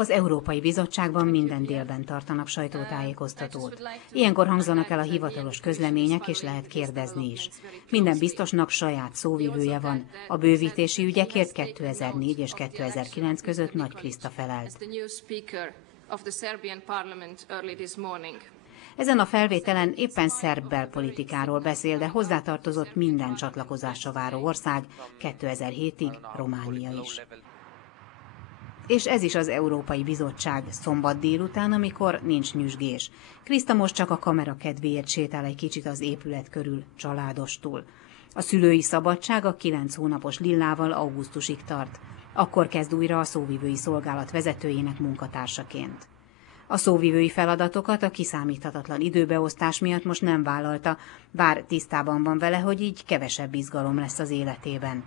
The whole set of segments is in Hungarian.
Az Európai Bizottságban minden délben tartanak sajtótájékoztatót. Ilyenkor hangzanak el a hivatalos közlemények, és lehet kérdezni is. Minden biztosnak saját szóvivője van. A bővítési ügyekért 2004 és 2009 között Nagy Kriszta felelt. Ezen a felvételen éppen szerb belpolitikáról beszél, de hozzátartozott minden csatlakozásra váró ország, 2007-ig Románia is. És ez is az Európai Bizottság szombat délután, amikor nincs nyüzsgés. Kriszta most csak a kamera kedvéért sétál egy kicsit az épület körül, családostul. A szülői szabadság a 9 hónapos Lillával augusztusig tart. Akkor kezd újra a szóvivői szolgálat vezetőjének munkatársaként. A szóvivői feladatokat a kiszámíthatatlan időbeosztás miatt most nem vállalta, bár tisztában van vele, hogy így kevesebb izgalom lesz az életében.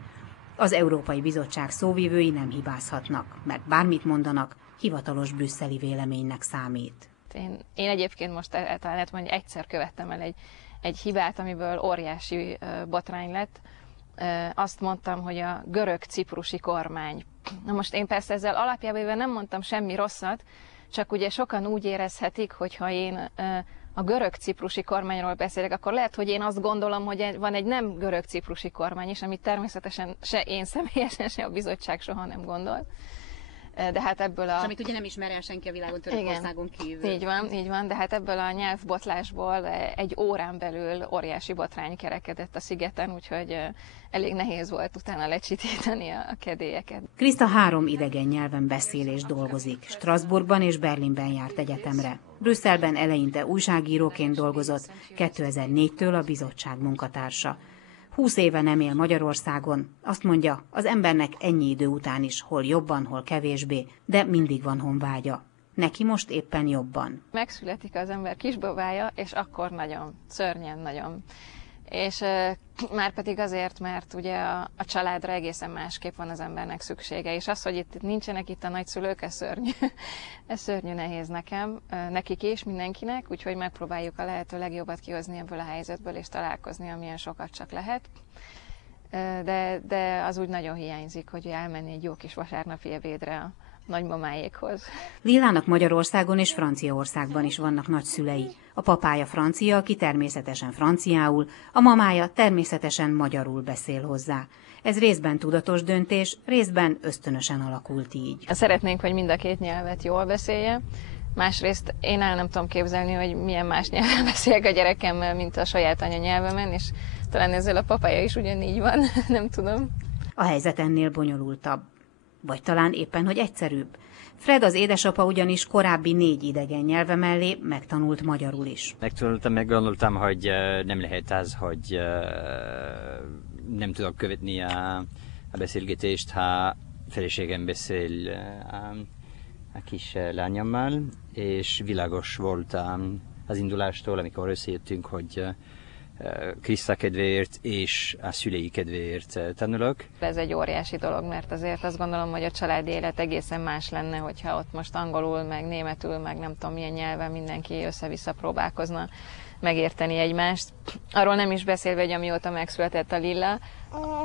Az Európai Bizottság szóvivői nem hibázhatnak, mert bármit mondanak, hivatalos brüsszeli véleménynek számít. Én egyébként most talán lehet mondani, egyszer követtem el egy hibát, amiből óriási botrány lett. Azt mondtam, hogy a görög-ciprusi kormány. Na most én persze ezzel alapjában nem mondtam semmi rosszat, csak ugye sokan úgy érezhetik, hogy ha én a görög-ciprusi kormányról beszélek, akkor lehet, hogy én azt gondolom, hogy van egy nem görög-ciprusi kormány is, amit természetesen se én személyesen, se a bizottság soha nem gondol. De hát ebből és amit ugye nem ismer el senki a világon Törökországon kívül. Így van, de hát ebből a nyelvbotlásból egy órán belül óriási botrány kerekedett a szigeten, úgyhogy elég nehéz volt utána lecsitítani a kedélyeket. Kriszta 3 idegen nyelven beszél és dolgozik. Strasbourgban és Berlinben járt egyetemre. Brüsszelben eleinte újságíróként dolgozott, 2004-től a bizottság munkatársa. 20 éve nem él Magyarországon. Azt mondja, az embernek ennyi idő után is, hol jobban, hol kevésbé, de mindig van honvágya. Neki most éppen jobban. Megszületik az ember kisbabája, és akkor nagyon, szörnyen nagyon. És már pedig azért, mert ugye a családra egészen másképp van az embernek szüksége, és az, hogy itt nincsenek itt a nagyszülők, ez szörnyű. Ez szörnyű nehéz nekem, nekik és mindenkinek, úgyhogy megpróbáljuk a lehető legjobbat kihozni ebből a helyzetből, és találkozni, amilyen sokat csak lehet. De az úgy nagyon hiányzik, hogy elmenni egy jó kis vasárnapi ebédre a nagymamáékhoz. Lillának Magyarországon és Franciaországban is vannak nagyszülei. A papája francia, aki természetesen franciául, a mamája természetesen magyarul beszél hozzá. Ez részben tudatos döntés, részben ösztönösen alakult így. Szeretnénk, hogy mind a két nyelvet jól beszélje. Másrészt én el nem tudom képzelni, hogy milyen más nyelven beszéljek a gyerekemmel, mint a saját anyanyelvemen, és talán ezzel a papája is ugyanígy van, nem tudom. A helyzet ennél bonyolultabb. Vagy talán éppen, hogy egyszerűbb. Fred, az édesapa ugyanis korábbi 4 idegen nyelve mellé megtanult magyarul is. Meggondoltam, hogy nem lehet az, hogy nem tudok követni a beszélgetést, ha feleségem beszél a kis lányommal, és világos volt az indulástól, amikor összejöttünk, hogy Kriszta kedvéért és a szülei kedvéért tanulok. Ez egy óriási dolog, mert azért azt gondolom, hogy a családi élet egészen más lenne, hogyha ott most angolul, meg németül, meg nem tudom milyen nyelven mindenki össze-vissza próbálkozna megérteni egymást. Arról nem is beszélve, hogy amióta megszületett a Lilla,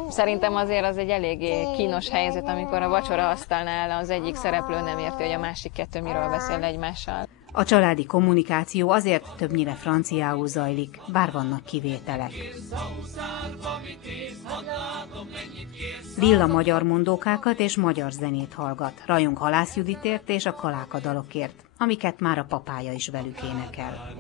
szerintem azért az egy eléggé kínos helyzet, amikor a vacsora asztalnál az egyik szereplő nem érti, hogy a másik 2 miről beszél egymással. A családi kommunikáció azért többnyire franciául zajlik, bár vannak kivételek. Lilla magyar mondókákat és magyar zenét hallgat. Rajong Halász Juditért és a Kaláka dalokért, amiket már a papája is velük énekel.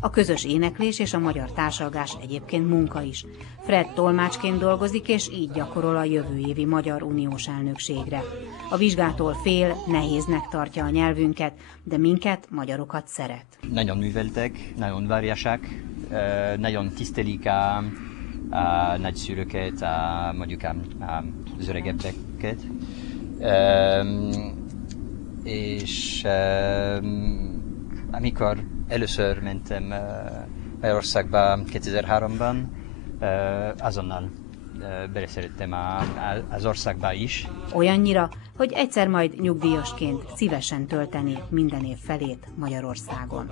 A közös éneklés és a magyar társalgás egyébként munka is. Fred tolmácsként dolgozik, és így gyakorol a jövő évi Magyar Uniós elnökségre. A vizsgától fél, nehéznek tartja a nyelvünket, de minket, magyarokat szeret. Nagyon műveltek, nagyon várjasak, nagyon tisztelik a nagyszülőket, mondjuk az öregebbeket. És amikor először mentem Magyarországba 2003-ban, azonnal beleszerettem az országba is. Olyannyira, hogy egyszer majd nyugdíjasként szívesen töltené minden év felét Magyarországon.